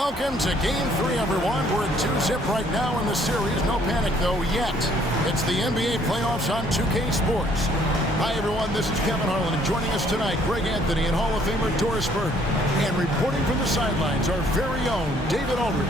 Welcome to Game 3, everyone. We're at 2-zip right now in the series. No panic, though, yet. It's the NBA playoffs on 2K Sports. Hi, everyone. This is Kevin Harlan, and joining us tonight, Greg Anthony and Hall of Famer Doris Burke. And reporting from the sidelines, our very own David Aldridge.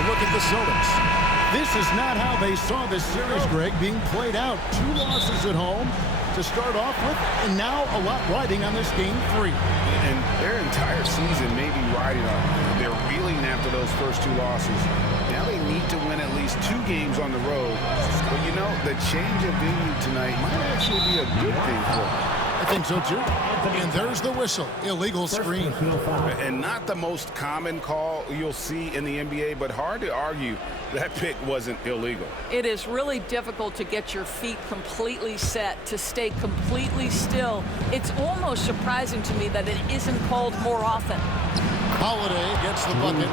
Look at the Celtics. This is not how they saw this series, Greg, being played out. 2 losses at home to start off with, and now a lot riding on this Game 3. And their entire season may be riding on it. They're reeling after those first 2 losses. Now they need to win at least 2 games on the road. But, you know, the change of venue tonight might actually be a good thing for them. I think so, too. And there's the whistle. Illegal screen. And not the most common call you'll see in the NBA, but hard to argue that pick wasn't illegal. It is really difficult to get your feet completely set, to stay completely still. It's almost surprising to me that it isn't called more often. Holiday gets the bucket.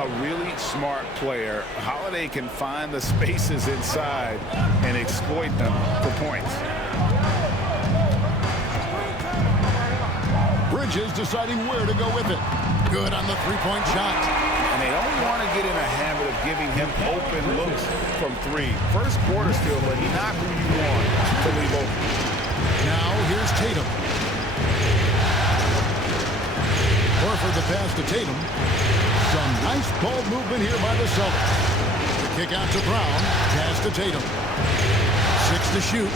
A really smart player. Holiday can find the spaces inside and exploit them for points. Bridges deciding where to go with it. Good on the three-point shot. And they don't want to get in a habit of giving him open looks from 3. First quarter still, but not who you want to leave open. Now here's Tatum. Horford the pass to Tatum. Some nice ball movement here by the Celtics. The kick out to Brown. Pass to Tatum. 6 to shoot.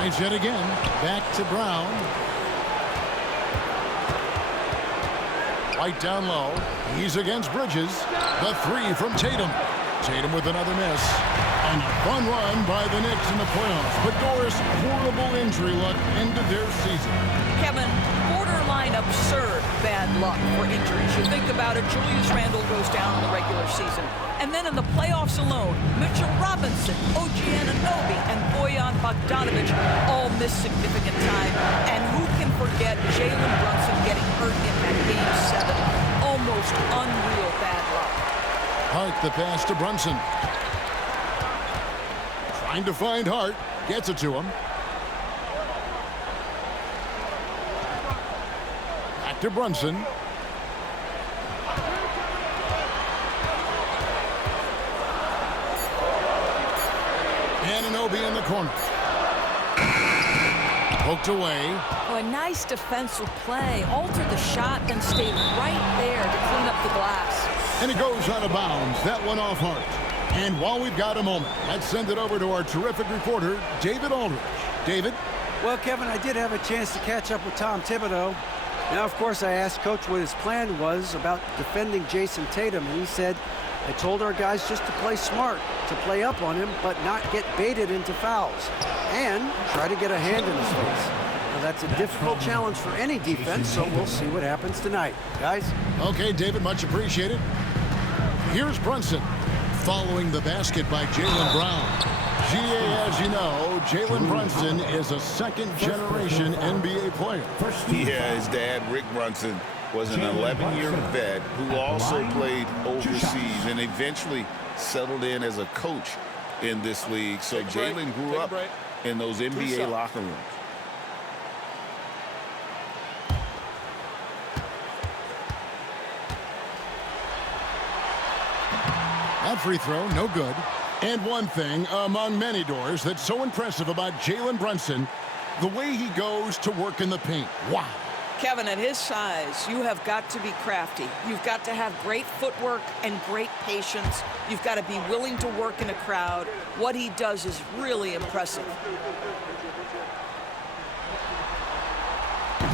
Tries yet again. Back to Brown. White down low. He's against Bridges. The 3 from Tatum. Tatum with another miss. And a fun run by the Knicks in the playoffs. But Doris, horrible injury luck ended their season. Kevin, borderline absurd bad luck for injuries. You think about it, Julius Randle goes down in the regular season. And then in the playoffs alone, Mitchell Robinson, OG Anunoby, and Bojan Bogdanovic all miss significant time. And who can forget Jalen Brunson getting hurt in that Game 7? Almost unreal bad luck. Hart the pass to Brunson. Trying to find Hart. Gets it to him. Back to Brunson. Anunoby in the corner. Poked away. Oh, a nice defensive play. Alter the shot, then stay right there to clean up the glass. And it goes out of bounds. That one off Hart. And while we've got a moment, let's send it over to our terrific reporter, David Aldridge. David? Well, Kevin, I did have a chance to catch up with Tom Thibodeau. Now, of course, I asked Coach what his plan was about defending Jason Tatum, and he said, I told our guys just to play smart, to play up on him, but not get baited into fouls, and try to get a hand in his face. Now, that's a difficult challenge for any defense, so we'll see what happens tonight. Guys? Okay, David, much appreciated. Here's Brunson, following the basket by Jaylen Brown. GA, as you know, Jalen Brunson is a second-generation NBA player. Yeah, his dad, Rick Brunson, was an 11-year vet who also played overseas and eventually settled in as a coach in this league. So Jalen grew up in those NBA locker rooms. That free throw, no good. And one thing among many, Doors, that's so impressive about Jalen Brunson, the way he goes to work in the paint. Wow. Kevin, at his size, you have got to be crafty. You've got to have great footwork and great patience. You've got to be willing to work in a crowd. What he does is really impressive.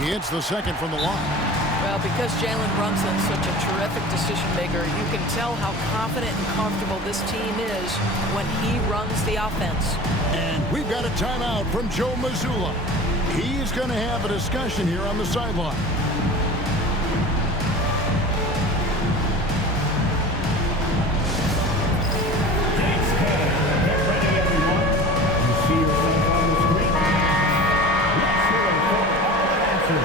He hits the second from the line. Well, because Jalen Brunson is such a terrific decision maker, you can tell how confident and comfortable this team is when he runs the offense. And we've got a timeout from Joe Mazzulla. He's going to have a discussion here on the sideline. Get ready, everyone. You see yourself on the screen? Let's hear it for our answer.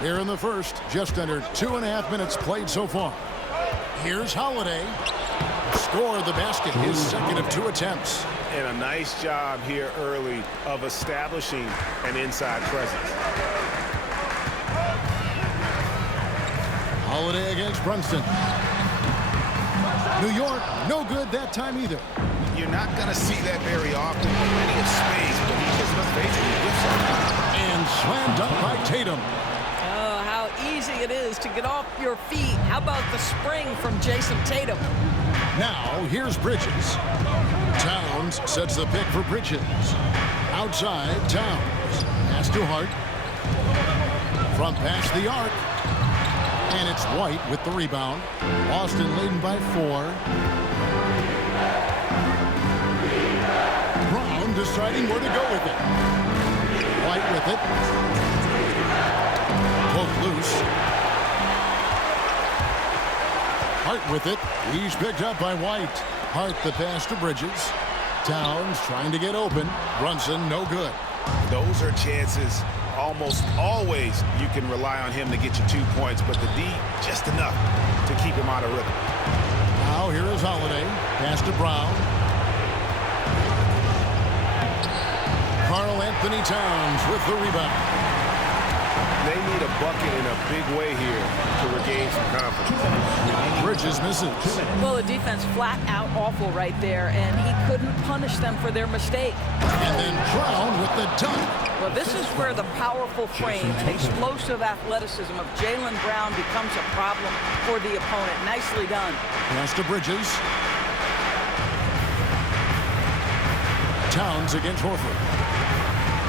Here in the first, just under 2.5 minutes played so far. Here's Holiday. Score the basket, his second of 2 attempts. And a nice job here early of establishing an inside presence. Holiday against Brunson. New York, no good that time either. You're not going to see that very often. Plenty of space, but he just basically gets something. And slam dunk by Tatum. Oh, how easy it is to get off your feet. How about the spring from Jason Tatum? Now, here's Bridges. Towns sets the pick for Bridges. Outside, Towns. Pass to Hart. Front pass the arc. And it's White with the rebound. Boston leading by 4. Brown deciding where to go with it. White with it. Pulled loose. Hart with it. He's picked up by White. Hart the pass to Bridges. Towns trying to get open. Brunson no good. Those are chances almost always you can rely on him to get you 2 points, but the D just enough to keep him out of rhythm. Now here is Holiday. Pass to Brown. Karl Anthony Towns with the rebound. They need a bucket in a big way here to regain some confidence. Bridges misses. Well, the defense flat out awful right there, and he couldn't punish them for their mistake. And then Brown with the dunk. Well, this is where the powerful frame and explosive athleticism of Jaylen Brown becomes a problem for the opponent. Nicely done. Pass to Bridges. Towns against Horford.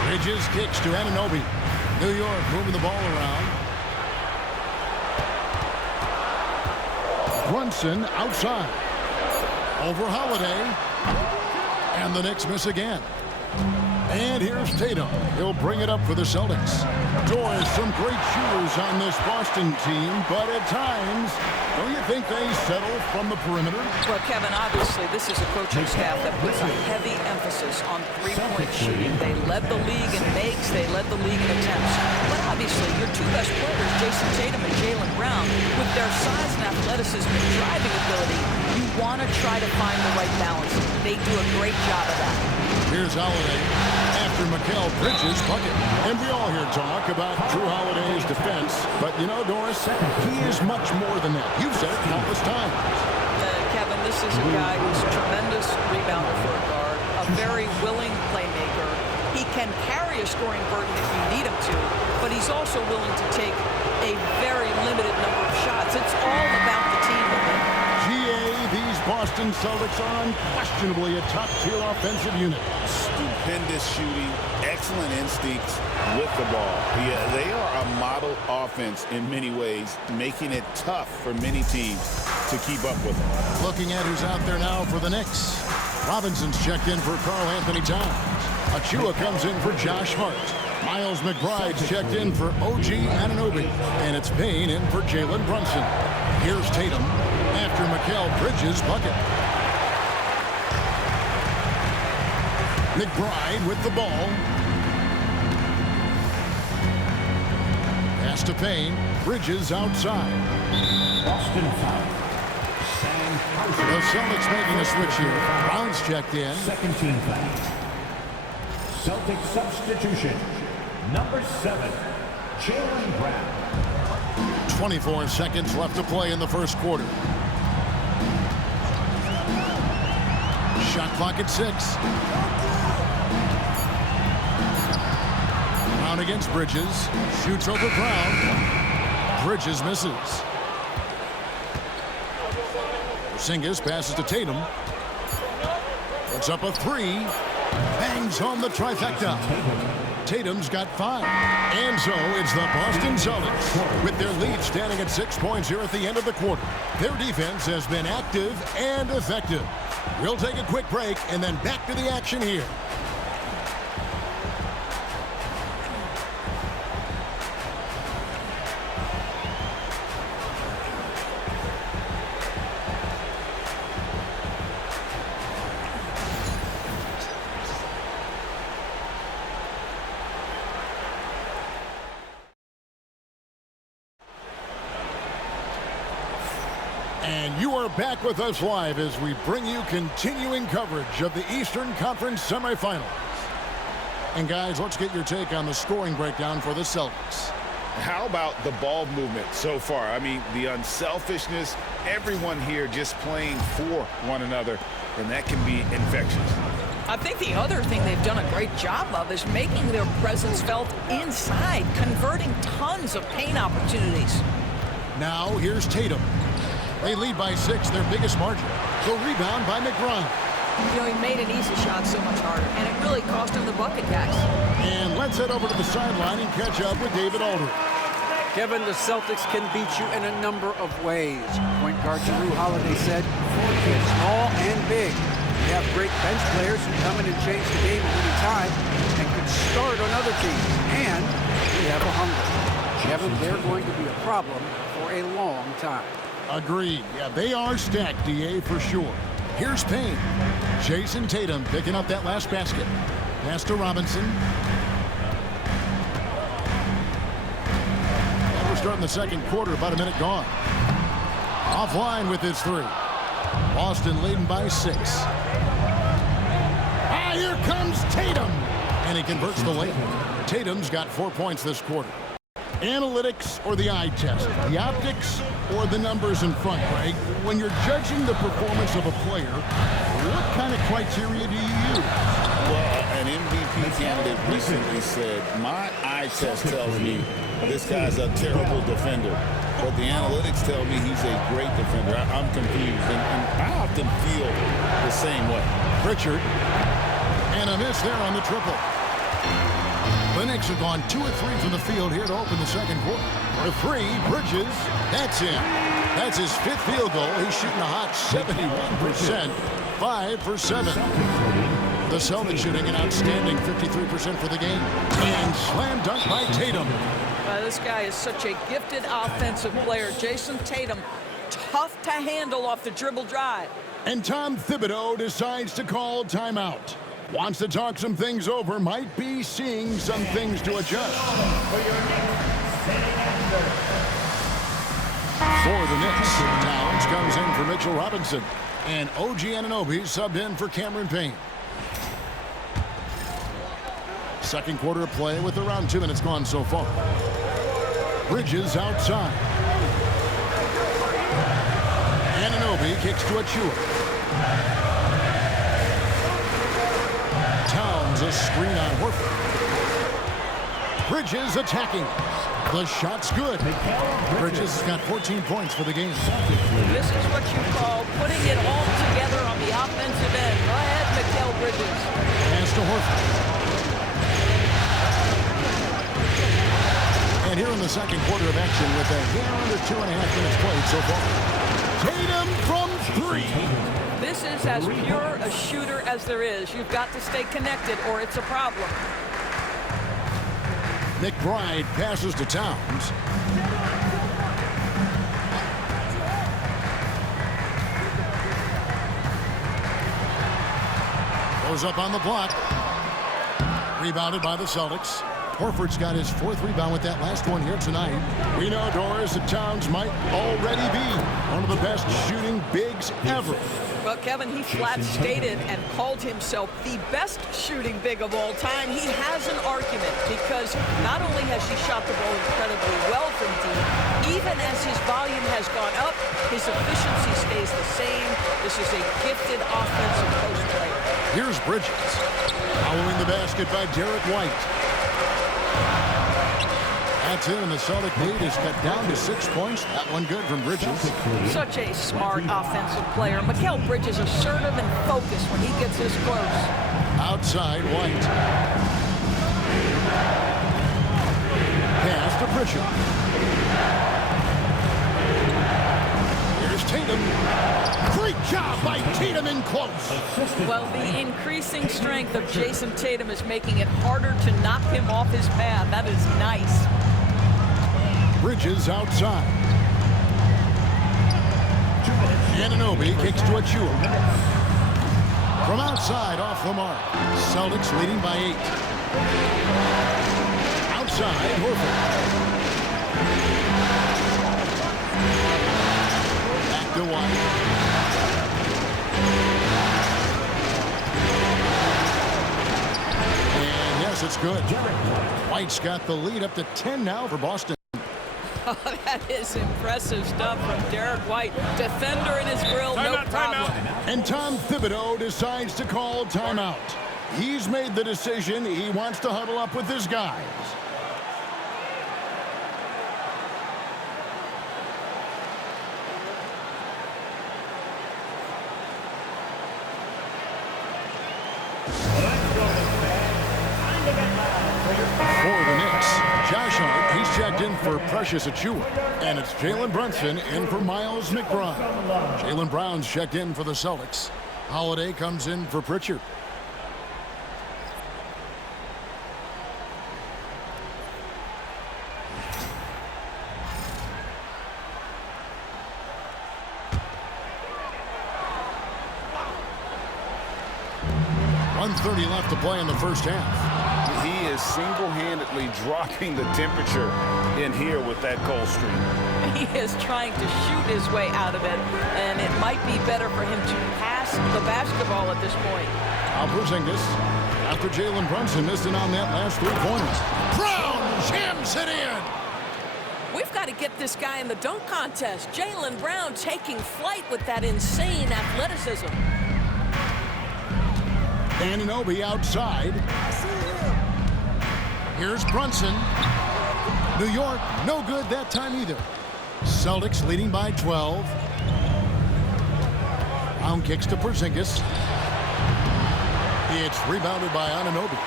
Bridges kicks to Anunoby. New York moving the ball around. Brunson outside. Over Holiday. And the Knicks miss again. And here's Tatum. He'll bring it up for the Celtics. Doors, some great shooters on this Boston team, but at times, don't you think they settle from the perimeter? Well, Kevin, obviously, this is a coaching staff that puts a heavy emphasis on three-point shooting. They led the league in makes. They led the league in attempts. But obviously, your 2 best players, Jason Tatum and Jaylen Brown, with their size and athleticism and driving ability, you want to try to find the right balance. They do a great job of that. Here's Holiday after Mikal Bridges' bucket. And we all hear talk about Drew Holiday's defense. But, you know, Doris, he is much more than that. You've said it countless times. Kevin, this is a guy who's a tremendous rebounder for a guard, a very willing playmaker. He can carry a scoring burden if you need him to, but he's also willing to take a very limited number of shots. It's all about the team with him. These Boston Celtics are unquestionably a top-tier offensive unit. Stupendous shooting, excellent instincts with the ball. Yeah, they are a model offense in many ways, making it tough for many teams to keep up with them. Looking at who's out there now for the Knicks. Robinson's checked in for Karl Anthony Towns. Achua comes in for Josh Hart. Miles McBride's checked in for OG Anunoby. And it's Payne in for Jalen Brunson. Here's Tatum after Mikal Bridges' bucket. McBride with the ball. Pass to Payne. Bridges outside. Boston foul. The Celtics making a switch here. Brown's checked in. Second team foul. Celtic substitution. Number 7, Jaylen Brown. 24 seconds left to play in the first quarter. Shot clock at 6. Brown against Bridges. Shoots over Brown. Bridges misses. Porzingis passes to Tatum. Puts up a 3. Bangs on the trifecta. Tatum's got 5. And so it's the Boston Celtics with their lead standing at 6 points here at the end of the quarter. Their defense has been active and effective. We'll take a quick break and then back to the action here. And you are back with us live as we bring you continuing coverage of the Eastern Conference semifinals. And guys, let's get your take on the scoring breakdown for the Celtics. How about the ball movement so far? I mean, the unselfishness, everyone here just playing for one another, and that can be infectious. I think the other thing they've done a great job of is making their presence felt inside, converting tons of paint opportunities. Now, here's Tatum. They lead by 6, their biggest margin. The rebound by McBride. You know, he made an easy shot so much harder, and it really cost him the bucket, guys. And let's head over to the sideline and catch up with David Aldridge. Kevin, the Celtics can beat you in a number of ways. Point guard Jrue Holiday said, small and big. You have great bench players who come in and change the game at any time and could start on other teams. And we have a hunger. Kevin, they're going to be a problem for a long time. Agreed. Yeah, they are stacked, DA, for sure. Here's Payne. Jason Tatum picking up that last basket. Pass to Robinson. And we're starting the second quarter, about a minute gone. Offline with his 3. Boston leading by 6. Ah, here comes Tatum. And he converts the layup. Tatum's got 4 points this quarter. Analytics or the eye test? The optics or the numbers in front, Greg? When you're judging the performance of a player, what kind of criteria do you use? Well, an MVP candidate recently said, my eye test tells me this guy's a terrible defender, but the analytics tell me he's a great defender. I'm confused, and I often feel the same way. Pritchard, and a miss there on the triple. The Knicks have gone 2 of 3 from the field here to open the second quarter. For 3, Bridges, that's in. That's his 5th field goal. He's shooting a hot 71%, 5 for 7. The Celtics shooting an outstanding 53% for the game. And slam dunk by Tatum. This guy is such a gifted offensive player. Jason Tatum, tough to handle off the dribble drive. And Tom Thibodeau decides to call timeout. Wants to talk some things over, might be seeing some things to adjust. For the Knicks, Towns comes in for Mitchell Robinson. And OG Anunoby subbed in for Cameron Payne. Second quarter of play with around 2 minutes gone so far. Bridges outside. Anunoby kicks to Achua. Towns a screen on Horford. Bridges attacking. The shot's good. Bridges has got 14 points for the game. This is what you call putting it all together on the offensive end. Go ahead, Mikal Bridges. Pass to Horford. And here in the second quarter of action with a hair under 2.5 minutes played so far. Tatum from 3. This is as pure a shooter as there is. You've got to stay connected or it's a problem. McBride passes to Towns. Goes up on the block. Rebounded by the Celtics. Horford's got his 4th rebound with that last one here tonight. We know, Doris, that Towns might already be one of the best shooting bigs ever. Well, Kevin, he flat stated and called himself the best shooting big of all time. He has an argument because not only has he shot the ball incredibly well from deep, even as his volume has gone up, his efficiency stays the same. This is a gifted offensive post player. Here's Bridges. Following the basket by Derek White. That's in, and the Celtic lead is cut down to 6 points. That one good from Bridges. Such a smart offensive player. Mikal Bridges assertive and focused when he gets this close. Outside, White. Pass to Pritchard. Here's Tatum. Great job by Tatum in close. Well, the increasing strength of Jason Tatum is making it harder to knock him off his path. That is nice. Bridges outside. Anunoby kicks to Achua. From outside, off the mark. Celtics leading by 8. Outside, Horford. Back to White. And yes, it's good. White's got the lead up to 10 now for Boston. Oh, that is impressive stuff from Derek White. Defender in his grill, no problem. And Tom Thibodeau decides to call timeout. He's made the decision. He wants to huddle up with his guys. For the Knicks, Josh Hart, he's checked in for Precious Achua. And it's Jalen Brunson in for Miles McBride. Jalen Brown's checked in for the Celtics. Holiday comes in for Pritchard. .30 left to play in the first half. He is single-handedly dropping the temperature in here with that cold streak. He is trying to shoot his way out of it, and it might be better for him to pass the basketball at this point. Porzingis, after Jalen Brunson missing on that last 3 pointers. Brown jams it in. We've got to get this guy in the dunk contest. Jaylen Brown taking flight with that insane athleticism. Anunoby outside. Here's Brunson. New York, no good that time either. Celtics leading by 12. Brown kicks to Porzingis. It's rebounded by Anunoby.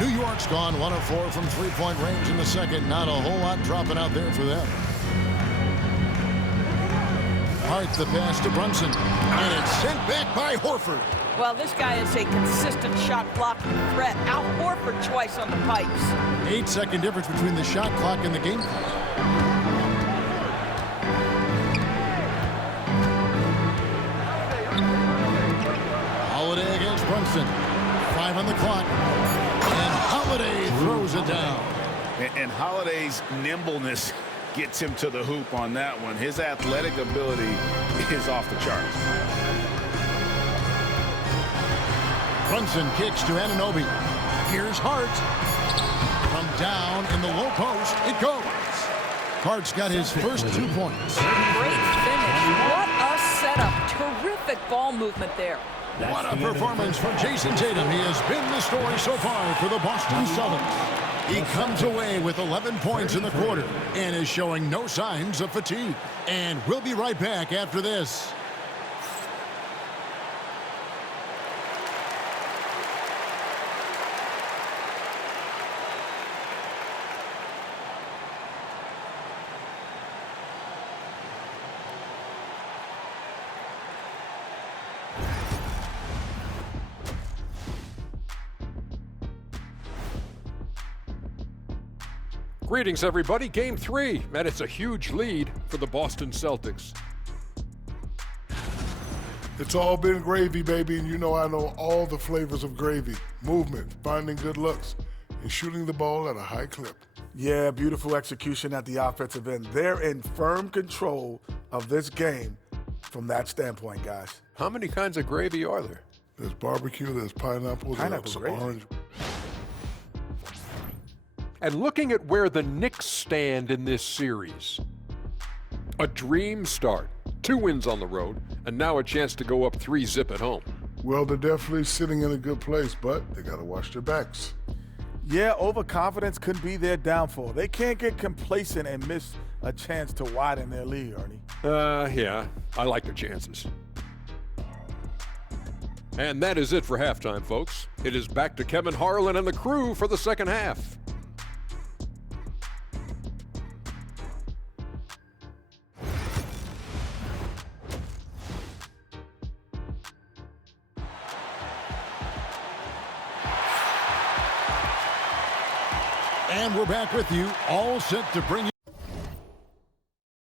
New York's gone 1 of 4 from three-point range in the second. Not a whole lot dropping out there for them. Hart the pass to Brunson. And it's sent back by Horford. Well, this guy is a consistent shot blocking threat. Al Horford twice on the pipes. 8-second difference between the shot clock and the game clock. Holiday against Brunson. 5 on the clock. And Holiday throws it down. And Holiday's nimbleness gets him to the hoop on that one. His athletic ability is off the charts. Brunson kicks to Anunoby. Here's Hart. From down in the low post, it goes. Hart's got his first 2 points. Great finish. What a setup. Terrific ball movement there. What a performance from Jason Tatum. He has been the story so far for the Boston Celtics. He comes away with 11 points in the quarter and is showing no signs of fatigue. And we'll be right back after this. Greetings, everybody. Game 3, and it's a huge lead for the Boston Celtics. It's all been gravy, baby, and you know I know all the flavors of gravy. Movement, finding good looks, and shooting the ball at a high clip. Yeah, beautiful execution at the offensive end. They're in firm control of this game from that standpoint, guys. How many kinds of gravy are there? There's barbecue, there's pineapple, there's gravy. orange. And looking at where the Knicks stand in this series, a dream start, 2 wins on the road, and now a chance to go up 3-0 at home. Well, they're definitely sitting in a good place, but they got to watch their backs. Yeah, overconfidence could be their downfall. They can't get complacent and miss a chance to widen their lead, Ernie. Yeah, I like their chances. And that is it for halftime, folks. It is back to Kevin Harlan and the crew for the second half. And we're back with you, all set to bring you